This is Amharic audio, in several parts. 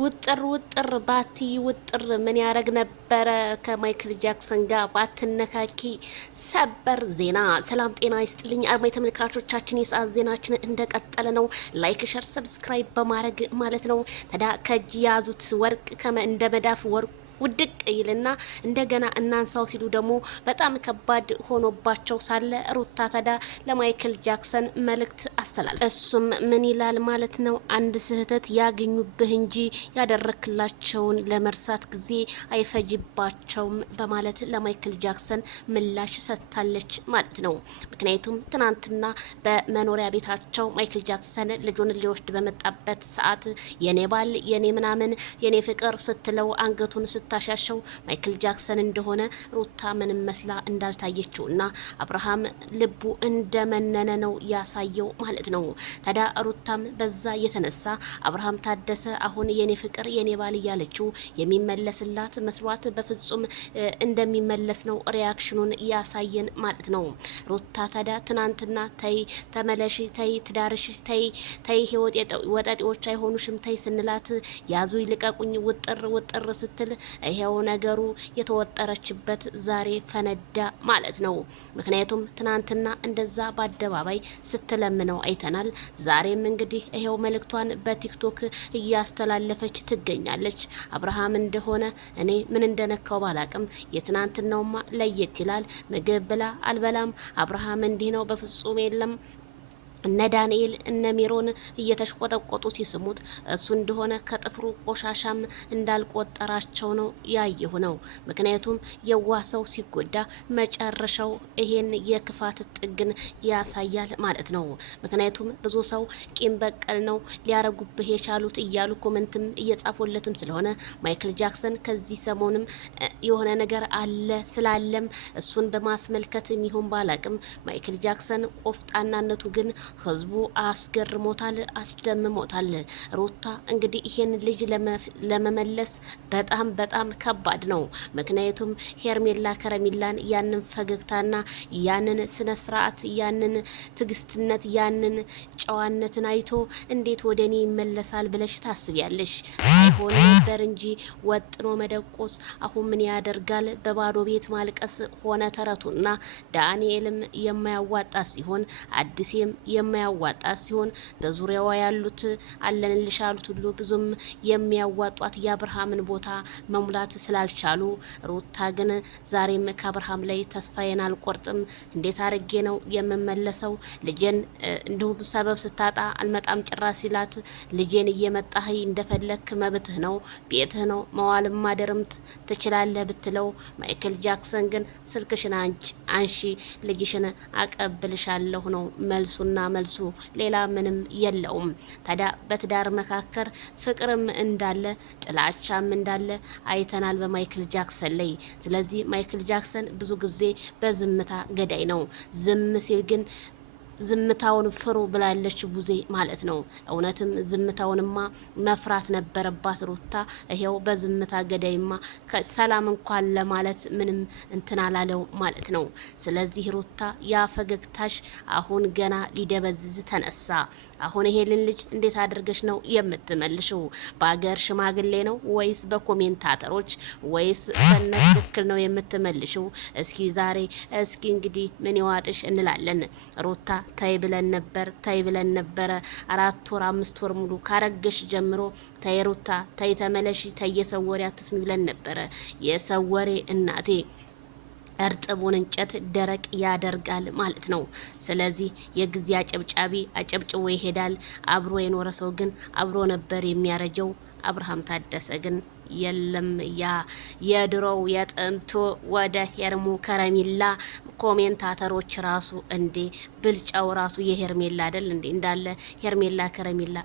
ውጥር ባቲ ውጥር ምን ያረግ ነበረ ከማይክል ጃክሰን ጋር ባትነካኪ። ሰበር ዜና። ሰላም ጤና ይስጥልኝ አድማጭ ተመልካቾቻችን፣ የሰዓት ዜናችን እንደቀጠለ ነው። ላይክ ሸር ሰብስክራይብ በማድረግ ማለት ነው። ታዲያ ከእጅ የያዙት ወርቅ እንደ መዳፍ ወርቅ ውድቅ ይልና እንደገና እናንሳው ሲሉ ደግሞ በጣም ከባድ ሆኖባቸው ሳለ ሩታ ታዲያ ለማይክል ጃክሰን መልእክት አስተላልፍ። እሱም ምን ይላል ማለት ነው? አንድ ስህተት ያገኙብህ እንጂ ያደረክላቸውን ለመርሳት ጊዜ አይፈጅባቸውም በማለት ለማይክል ጃክሰን ምላሽ ሰጥታለች ማለት ነው። ምክንያቱም ትናንትና በመኖሪያ ቤታቸው ማይክል ጃክሰን ልጁን ሊወስድ በመጣበት ሰዓት የኔ ባል፣ የኔ ምናምን፣ የኔ ፍቅር ስትለው አንገቱን ታሻሸው ማይክል ጃክሰን እንደሆነ ሩታ ምንም መስላ እንዳልታየችው እና አብርሃም ልቡ እንደመነነ ነው ያሳየው ማለት ነው። ታዲያ ሩታም በዛ የተነሳ አብርሃም ታደሰ አሁን የኔ ፍቅር የኔ ባል እያለችው የሚመለስላት መስሏት በፍጹም እንደሚመለስ ነው ሪያክሽኑን ያሳየን ማለት ነው። ሩታ ታዲያ ትናንትና ተይ ተመለሽ፣ ተይ ትዳርሽ፣ ተይ ወጠጤዎች አይሆኑሽም፣ ተይ ስንላት ያዙ ይልቀቁኝ ውጥር ስትል ይሄው ነገሩ የተወጠረችበት ዛሬ ፈነዳ ማለት ነው። ምክንያቱም ትናንትና እንደዛ በአደባባይ ስትለምነው አይተናል። ዛሬም እንግዲህ ይሄው መልእክቷን በቲክቶክ እያስተላለፈች ትገኛለች። አብርሃም እንደሆነ እኔ ምን እንደነካው ባላቅም የትናንትናውማ ለየት ይላል። ምግብ ብላ አልበላም፣ አብርሃም እንዲህ ነው፣ በፍጹም የለም። እነ ዳንኤል እነ ሚሮን እየተሽቆጠቆጡ ሲስሙት እሱ እንደሆነ ከጥፍሩ ቆሻሻም እንዳልቆጠራቸው ነው ያየሁ ነው። ምክንያቱም የዋህ ሰው ሲጎዳ መጨረሻው ይሄን የክፋት ጥግን ያሳያል ማለት ነው። ምክንያቱም ብዙ ሰው ቂም በቀል ነው ሊያረጉብህ የቻሉት እያሉ ኮመንትም እየጻፉለትም ስለሆነ ማይክል ጃክሰን ከዚህ ሰሞንም የሆነ ነገር አለ ስላለም እሱን በማስመልከት የሚሆን ባላቅም ማይክል ጃክሰን ቆፍጣናነቱ ግን ህዝቡ አስገርሞታል፣ አስደምሞታል። ሩታ እንግዲህ ይሄን ልጅ ለመመለስ በጣም ከባድ ነው። ምክንያቱም ሄርሜላ ከረሚላን ያንን ፈገግታና ያንን ስነ ስርዓት ያንን ትግስትነት ያንን ጨዋነትን አይቶ እንዴት ወደ እኔ ይመለሳል ብለሽ ታስቢያለሽ? አይሆን ነበር እንጂ ወጥኖ መደቆስ አሁን ምን ያደርጋል? በባዶ ቤት ማልቀስ ሆነ ተረቱና ዳንኤልም የማያዋጣ ሲሆን አዲስም የማያዋጣ ሲሆን በዙሪያዋ ያሉት አለንልሽ ያሉት ሁሉ ብዙም የሚያዋጧት የአብርሃምን ቦታ መሙላት ስላልቻሉ ሩታ ግን ዛሬም ከአብርሃም ላይ ተስፋዬን አልቆርጥም፣ እንዴት አርጌ ነው የምመለሰው? ልጄን እንዲሁም ሰበብ ስታጣ አልመጣም ጭራ ሲላት ልጄን እየመጣህ እንደፈለክ መብትህ ነው፣ ቤትህ ነው፣ መዋልም ማደርም ትችላለህ ብትለው ማይክል ጃክሰን ግን ስልክሽን አንሺ ልጅሽን አቀብልሻለሁ ነው መልሱና መልሱ ሌላ ምንም የለውም። ታዲያ በትዳር መካከል ፍቅርም እንዳለ ጥላቻም እንዳለ አይተናል በማይክል ጃክሰን ላይ። ስለዚህ ማይክል ጃክሰን ብዙ ጊዜ በዝምታ ገዳይ ነው። ዝም ሲል ግን ዝምታውን ፍሩ ብላለች ቡዜ ማለት ነው። እውነትም ዝምታውንማ መፍራት ነበረባት ሩታ። ይሄው በዝምታ ገዳይማ ሰላም እንኳን ለማለት ምንም እንትን አላለው ማለት ነው። ስለዚህ ሩታ ያ ፈገግታሽ አሁን ገና ሊደበዝዝ ተነሳ። አሁን ይሄንን ልጅ እንዴት አድርገሽ ነው የምትመልሽው? በአገር ሽማግሌ ነው ወይስ በኮሜንታተሮች ወይስ በነ ትክክል ነው የምትመልሽው? እስኪ ዛሬ እስኪ እንግዲህ ምን ይዋጥሽ እንላለን ሩታ ታይ ብለን ነበረ 4 ወር 5 ወር ሙሉ ካረገሽ ጀምሮ ታይ ሩታ ታይ ተመለሽ ታይ የሰው ወሬ አትስሚ ብለን ነበረ። የሰው ወሬ እናቴ እርጥቡን እንጨት ደረቅ ያደርጋል ማለት ነው። ስለዚህ የጊዜ አጨብጫቢ አጨብጭቦ ይሄዳል። አብሮ የኖረ ሰው ግን አብሮ ነበር የሚያረጀው። አብርሃም ታደሰ ግን የለም ያ የድሮው የጥንቱ ወደ ሄርሙ ከረሚላ ኮሜንታተሮች ራሱ እንዴ ብልጫው ራሱ የሄርሜላ አይደል እንዴ? እንዳለ ሄርሜላ ከረሚላ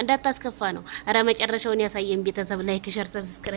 እንዳታስከፋ ነው። አረ መጨረሻውን ያሳየን ቤተሰብ። ላይክ ሸር ሰብስክራይብ